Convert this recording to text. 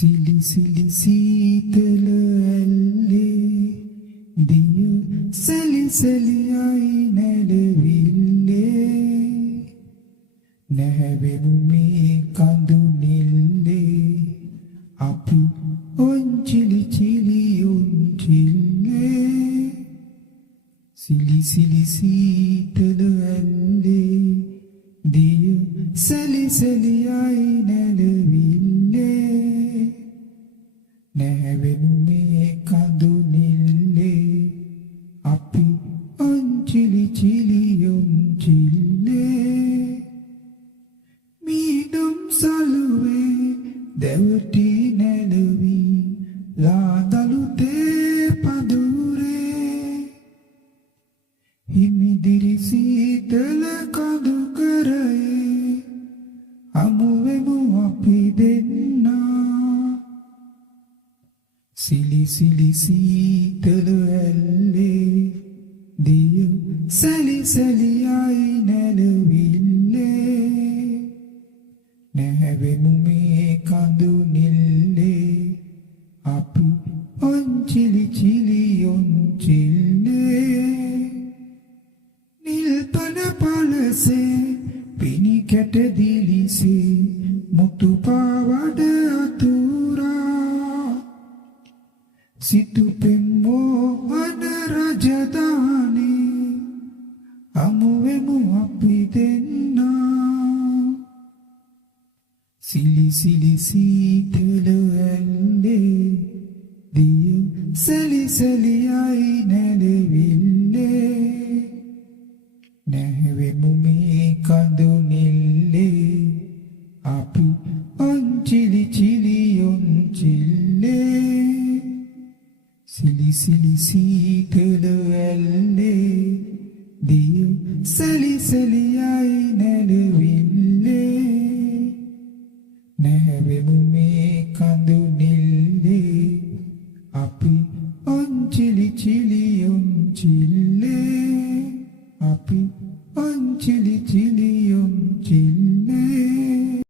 සිලි සිලි සීතල ඇල්ලේ දිය සැලි සැලියයි නැලවිල්ලේ නැහැවෙමු මේ කඳු නිල්ලේ අපි ඔන්චිලි චිලි ඔන්චිල්ලේ සිලි සිලි සීතල ඇල්ලේ දිය සැලි සැලියයි නැලවිල්ලේ නැහැවෙමු මේ කඳු නිල්ලේ අපි ඔන්චිලි චිලි ඔන්චිල්ලේ මීදුම් සලුවේ දැවටි නැලවි ලාදලු තේ පදුරේ හිමිදිරි සීතල කඳු කරේ හමුවෙමු අපි දෙන්නා සිලි සිලි සීතල ඇල්ලේ දිය සැලි සැලියයි නැලවිල්ලේ නැහැවෙමු මේ කඳු නිල්ලේ අපි ඔන්චිලි චිලි ඔන්චිල්ලේ නිල් පන පලසේ පිණි කැට දිලිසේ මුතු පාවඩ අතුරා සිතු පෙම්මෝහන රජදානේ හමුවෙමු අපි දෙන්නා සිලි සිලි සීතල ඇල්ලේ දිය සැලි සැලියයි නැලවිල්ලේ නැහැවෙමු මේ කඳු නිල්ලේ අපි ඔන්චිලි චිලි ඔන්චිල්ලේ සිලි සිලි සීතල ඇල්ලේ දිය සැලි සැලියයි නැලවිල්ලේ නැහැවෙමු මේ කඳු නිල්ලේ අපි ඔන්චිලි චිලි ඔන්චිල්ලේ අපි ඔන්චිලි චිලි